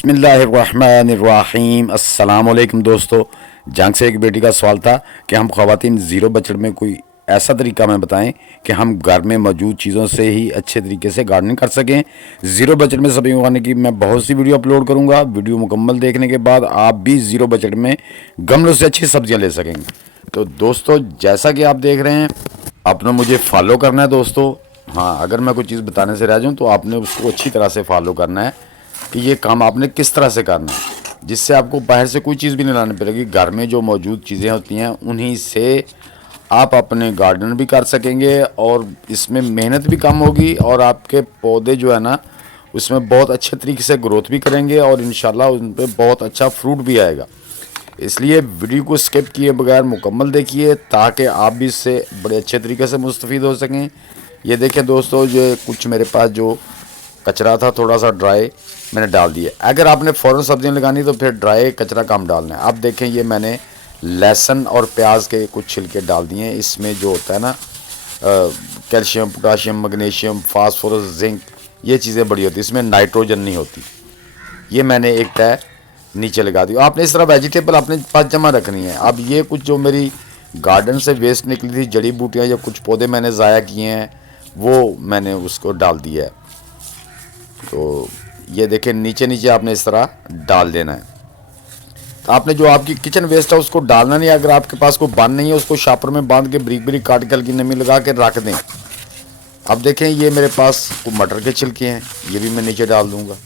बिस्मिल्लाहिर्रहमानिर्रहीम। अस्सलाम वालेकुम दोस्तों। जंग से एक बेटी का सवाल था कि हम ख़वातीन ज़ीरो बजट में कोई ऐसा तरीका हमें बताएं कि हम घर में मौजूद चीज़ों से ही अच्छे तरीके से गार्डनिंग कर सकें। ज़ीरो बजट में सब्जी उगाने की मैं बहुत सी वीडियो अपलोड करूंगा। वीडियो मुकम्मल देखने के बाद आप भी ज़ीरो बजट में गमलों से अच्छी सब्जियां ले सकेंगे। तो दोस्तों, जैसा कि आप देख रहे हैं, आपने मुझे फॉलो करना है दोस्तों। हाँ, अगर मैं कोई चीज़ बताने से रह जाऊँ तो आपने उसको अच्छी तरह से फॉलो करना है कि ये काम आपने किस तरह से करना है, जिससे आपको बाहर से कोई चीज़ भी नहीं लानी पड़ेगी। घर में जो मौजूद चीज़ें होती हैं उन्हीं से आप अपने गार्डन भी कर सकेंगे और इसमें मेहनत भी कम होगी और आपके पौधे जो है ना उसमें बहुत अच्छे तरीके से ग्रोथ भी करेंगे और इंशाल्लाह उन पर बहुत अच्छा फ्रूट भी आएगा। इसलिए वीडियो को स्किप किए बगैर मुकम्मल देखिए ताकि आप भी इससे बड़े अच्छे तरीके से मुस्तफ़ीद हो सकें। ये देखें दोस्तों, जो कुछ मेरे पास जो कचरा था थोड़ा सा ड्राई मैंने डाल दिया। अगर आपने फ़ौरन सब्जियां लगानी तो फिर ड्राई कचरा कम डालना है। अब देखें, ये मैंने लहसुन और प्याज के कुछ छिलके डाल दिए हैं। इसमें जो होता है ना calcium, potassium, magnesium, phosphorus, zinc, ये चीज़ें बड़ी होती हैं। इसमें नाइट्रोजन नहीं होती। ये मैंने एक तय नीचे लगा दी। आपने इस तरह वेजिटेबल अपने पास जमा रखनी है। अब ये कुछ जो मेरी गार्डन से वेस्ट निकली थी, जड़ी बूटियाँ या कुछ पौधे मैंने ज़ाया किए हैं, वो मैंने उसको डाल दिया है। तो ये देखें, नीचे नीचे आपने इस तरह डाल देना है। तो आपने जो आपकी किचन वेस्ट है उसको डालना नहीं। अगर आपके पास कोई बांध नहीं है, उसको शापर में बांध के ब्रीक ब्रीक काट के हल्की नमी लगा के रख दें। अब देखें, ये मेरे पास मटर के छिलके हैं, ये भी मैं नीचे डाल दूंगा।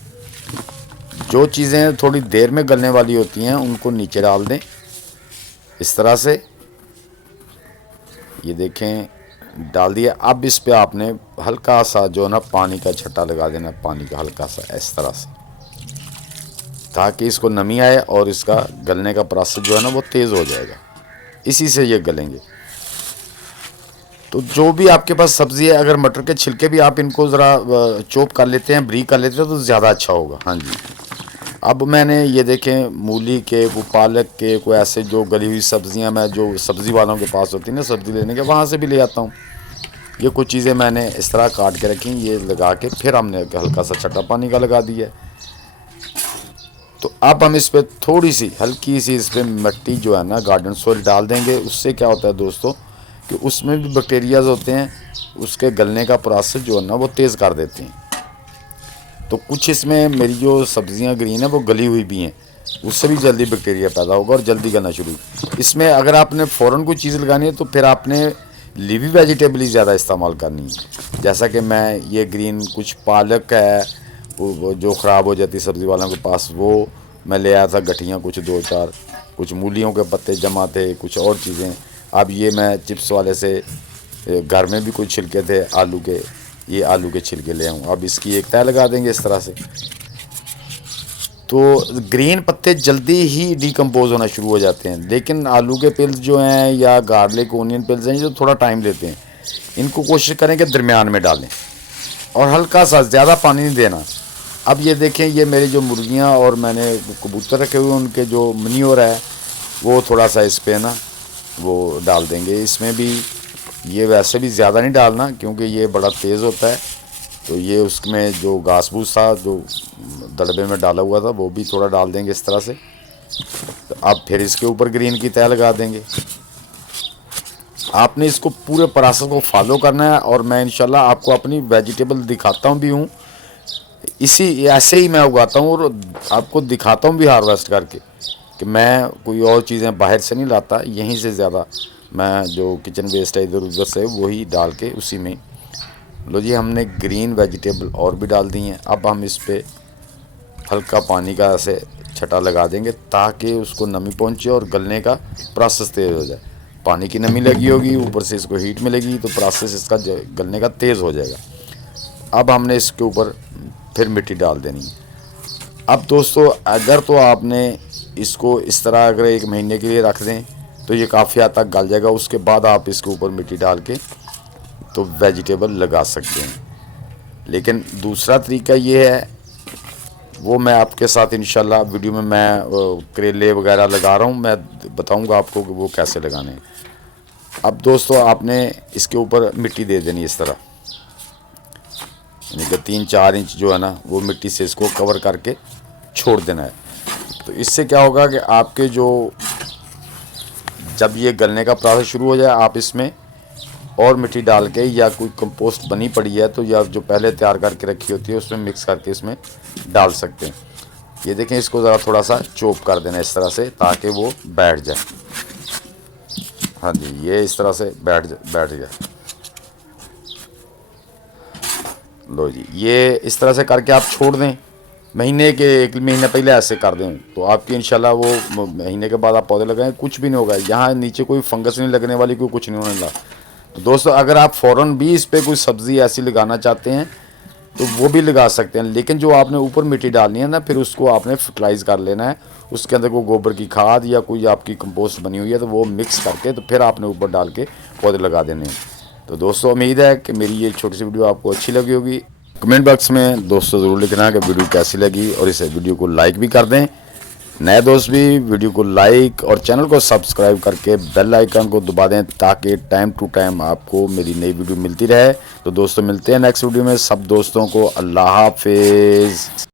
जो चीज़ें थोड़ी देर में गलने वाली होती हैं उनको नीचे डाल दें इस तरह से। ये देखें, डाल दिया। अब इस पे आपने हल्का सा जो है ना पानी का छट्टा लगा देना, पानी का हल्का सा इस तरह से, ताकि इसको नमी आए और इसका गलने का प्रोसेस जो है ना वो तेज़ हो जाएगा। इसी से ये गलेंगे। तो जो भी आपके पास सब्ज़ी है, अगर मटर के छिलके भी आप इनको ज़रा चॉप कर लेते हैं, ब्रीक कर लेते हैं तो ज़्यादा अच्छा होगा। हाँ जी। अब मैंने ये देखें, मूली के, वो पालक के, कोई ऐसे जो गली हुई सब्ज़ियाँ मैं जो सब्ज़ी वालों के पास होती है ना सब्ज़ी लेने के, वहाँ से भी ले आता हूँ। ये कुछ चीज़ें मैंने इस तरह काट के रखी, ये लगा के फिर हमने हल्का सा छट्टा पानी का लगा दिया। तो अब हम इस पर थोड़ी सी हल्की सी इस पर मिट्टी जो है ना गार्डन सॉइल डाल देंगे। उससे क्या होता है दोस्तों कि उसमें भी बैक्टीरियाज होते हैं, उसके गलने का प्रोसेस जो है ना वो तेज़ कर देते हैं। तो कुछ इसमें मेरी जो सब्ज़ियां ग्रीन है वो गली हुई भी हैं, उससे भी जल्दी बैक्टीरिया पैदा होगा और जल्दी गलना शुरू। इसमें अगर आपने फ़ौरन कोई चीज़ लगानी है तो फिर आपने लीवी वेजिटेबल ही ज़्यादा इस्तेमाल करनी है। जैसा कि मैं ये ग्रीन कुछ पालक है, वो जो ख़राब हो जाती सब्ज़ी वालों के पास, वो मैं ले आया था गठियाँ कुछ 2-4, कुछ मूलियों के पत्ते जमा थे, कुछ और चीज़ें। अब ये मैं चिप्स वाले से घर में भी कुछ छिलके थे आलू के, ये आलू के छिलके ले आऊँ। अब इसकी एक तय लगा देंगे इस तरह से। तो ग्रीन पत्ते जल्दी ही डिकम्पोज होना शुरू हो जाते हैं, लेकिन आलू के पिल्स जो हैं या गार्लिक ओनियन पिल्स हैं, ये तो थोड़ा टाइम लेते हैं। इनको कोशिश करें कि दरमियान में डालें और हल्का सा, ज़्यादा पानी नहीं देना। अब ये देखें, ये मेरी जो मुर्गियां और मैंने कबूतर रखे हुए उनके जो मनीयोर है वो थोड़ा सा इस पर ना वो डाल देंगे। इसमें भी ये वैसे भी ज़्यादा नहीं डालना क्योंकि ये बड़ा तेज़ होता है। तो ये उसमें जो घास फूस था जो दड़बे में डाला हुआ था वो भी थोड़ा डाल देंगे इस तरह से। तो अब फिर इसके ऊपर ग्रीन की तय लगा देंगे। आपने इसको पूरे प्रोसेस को फॉलो करना है और मैं इंशाल्लाह आपको अपनी वेजिटेबल दिखाता हूँ भी हूँ, इसी ऐसे ही मैं उगाता हूँ और आपको दिखाता हूँ भी हार्वेस्ट करके कि मैं कोई और चीज़ें बाहर से नहीं लाता। यहीं से ज़्यादा मैं जो किचन वेस्ट है इधर उधर से वही डाल के उसी में। लो जी, हमने ग्रीन वेजिटेबल और भी डाल दी हैं। अब हम इस पर हल्का पानी का ऐसे छटा लगा देंगे ताकि उसको नमी पहुंचे और गलने का प्रोसेस तेज़ हो जाए। पानी की नमी लगी होगी, ऊपर से इसको हीट मिलेगी तो प्रोसेस इसका गलने का तेज़ हो जाएगा। अब हमने इसके ऊपर फिर मिट्टी डाल देनी है। अब दोस्तों, अगर तो आपने इसको इस तरह अगर 1 महीने के लिए रख दें तो ये काफ़ी हद तक गल जाएगा। उसके बाद आप इसके ऊपर मिट्टी डाल के तो वेजिटेबल लगा सकते हैं। लेकिन दूसरा तरीका ये है, वो मैं आपके साथ इंशाल्लाह वीडियो में मैं करेले वगैरह लगा रहा हूँ, मैं बताऊँगा आपको कि वो कैसे लगाने हैं। अब दोस्तों, आपने इसके ऊपर मिट्टी दे देनी इस तरह, यानी कि 3-4 इंच जो है ना वो मिट्टी से इसको कवर करके छोड़ देना है। तो इससे क्या होगा कि आपके जो जब ये गलने का प्रोसेस शुरू हो जाए, आप इसमें और मिट्टी डाल के या कोई कंपोस्ट बनी पड़ी है तो या जो पहले तैयार करके रखी होती है उसमें मिक्स करके इसमें डाल सकते हैं। ये देखें, इसको ज़रा थोड़ा सा चॉप कर देना इस तरह से ताकि वो बैठ जाए। हाँ जी, ये इस तरह से बैठ जाए। लो जी, ये इस तरह से करके आप छोड़ दें। महीने के 1 महीने पहले ऐसे कर दें तो आपकी इंशाल्लाह वो महीने के बाद आप पौधे लगाएं, कुछ भी नहीं होगा। यहाँ नीचे कोई फंगस नहीं लगने वाली, कोई कुछ नहीं होने वाला। तो दोस्तों, अगर आप फ़ौरन भी इस पर कोई सब्ज़ी ऐसी लगाना चाहते हैं तो वो भी लगा सकते हैं, लेकिन जो आपने ऊपर मिट्टी डालनी है ना, फिर उसको आपने फर्टिलाइज़ कर लेना है। उसके अंदर कोई गोबर की खाद या कोई आपकी कंपोस्ट बनी हुई है तो वो मिक्स करके तो फिर आपने ऊपर डाल के पौधे लगा देने हैं। तो दोस्तों, उम्मीद है कि मेरी ये छोटी सी वीडियो आपको अच्छी लगी होगी। कमेंट बॉक्स में दोस्तों ज़रूर लिखना कि वीडियो कैसी लगी और इस वीडियो को लाइक भी कर दें। नए दोस्त भी वीडियो को लाइक और चैनल को सब्सक्राइब करके बेल आइकन को दबा दें ताकि टाइम टू टाइम आपको मेरी नई वीडियो मिलती रहे। तो दोस्तों, मिलते हैं नेक्स्ट वीडियो में। सब दोस्तों को अल्लाह हाफिज़।